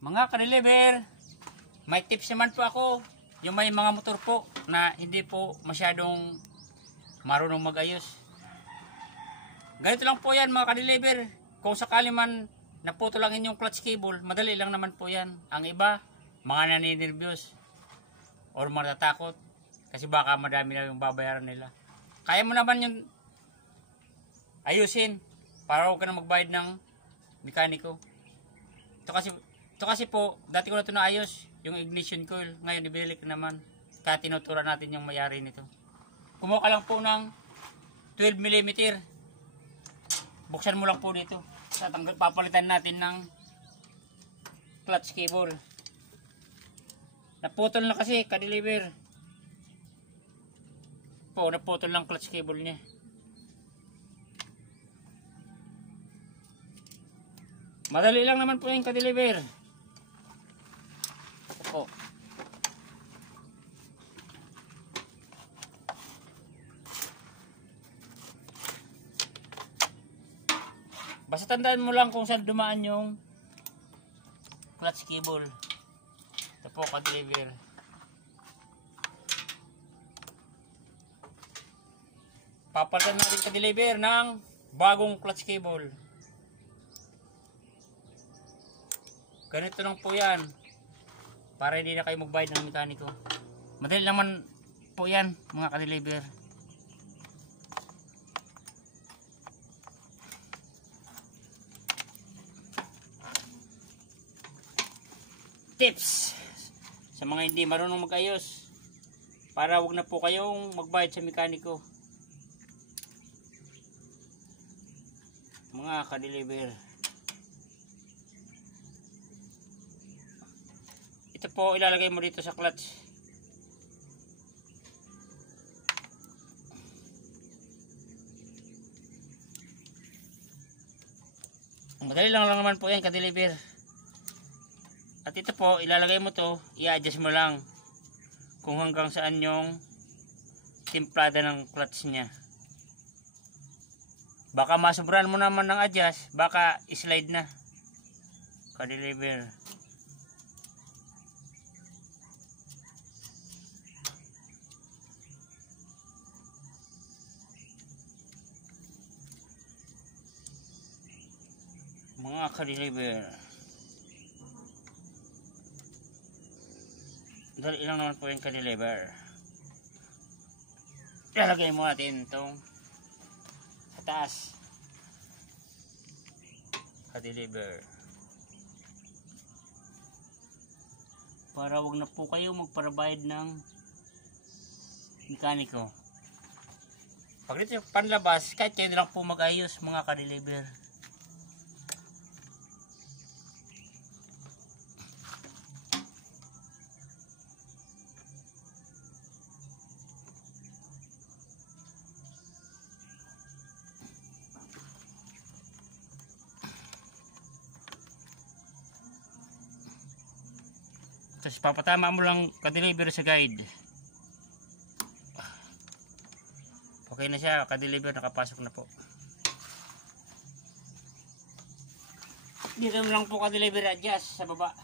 Mga ka-deliver, may tips naman po ako. Yung may mga motor po na hindi po masyadong marunong mag-ayos. Ganito lang po yan mga ka-deliver. Kung sakali man naputo lang inyong clutch cable, madali lang naman po yan. Ang iba, mga naninirvyos or matatakot kasi baka madami na yung babayaran nila. Kaya mo naman yung ayusin para huwag ka na magbayad ng mekaniko. Ito kasi po, dati ko na ito naayos, yung ignition coil. Ngayon, ibili ko naman. Kaya tinuturan natin yung mayari nito. Kumuha ka lang po ng 12mm. Buksan mo lang po dito. Papalitan natin ng clutch cable. Naputol na kasi, ka-deliver. Naputol lang clutch cable niya. Madali lang naman po yung ka-deliver. Opo. Basta tandaan mo lang kung saan dumaan yung clutch cable. Ito po ka-deliver. Papalitan natin ka-deliver ng bagong clutch cable. Ganito lang po yan. Para hindi na kayo magbayad ng mekaniko. Madali naman po yan mga ka-deliver. Tips sa mga hindi marunong mag-ayos para wag na po kayong magbayad sa mekaniko. Mga ka-deliver. Ito po ilalagay mo dito sa clutch. Madali lang naman po yan ka-deliver. At ito po ilalagay mo to, i-adjust mo lang kung hanggang saan yung timplada ng clutch niya. Baka masobran mo naman ng adjust, baka slide na ka-deliver. Mga ka-deliver, dali lang naman po yung ka-deliver. Ilalagay mo natin itong sa taas ka-deliver para wag na po kayo magparabayad ng mekaniko. Pag dito yung panlabas, kahit kayo na lang po mag-ayos mga ka-deliver. Tapos papatama mo lang ka-deliver sa guide. Okay na siya, ka-deliver, nakapasok na po. Dito mo lang po ka-deliver adjust sa baba.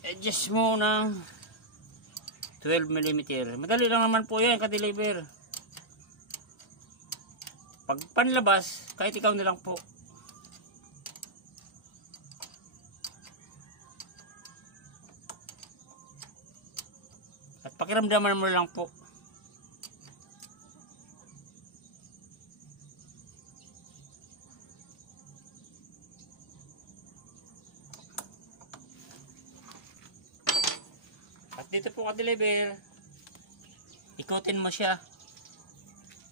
Adjust mo ng 12mm. Madali lang naman po yan ka-deliver. Pag panlabas, kahit ikaw na lang po. At pakiramdaman mo lang po. At dito po ka-deliver, ikutin mo siya.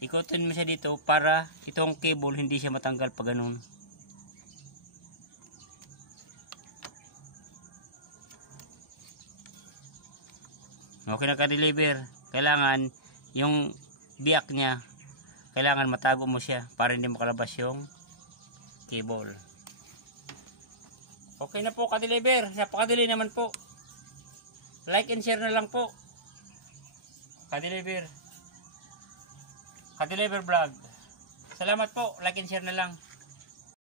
Ikutin mo siya dito para itong cable hindi siya matanggal pa ganun. Okay na ka-deliver. Kailangan yung biyak niya, kailangan matago mo siya para hindi makalabas yung cable. Okay na po ka-deliver. Napakadali naman po. Like and share na lang po. Ka-deliver vlog. Salamat po. Like and share na lang.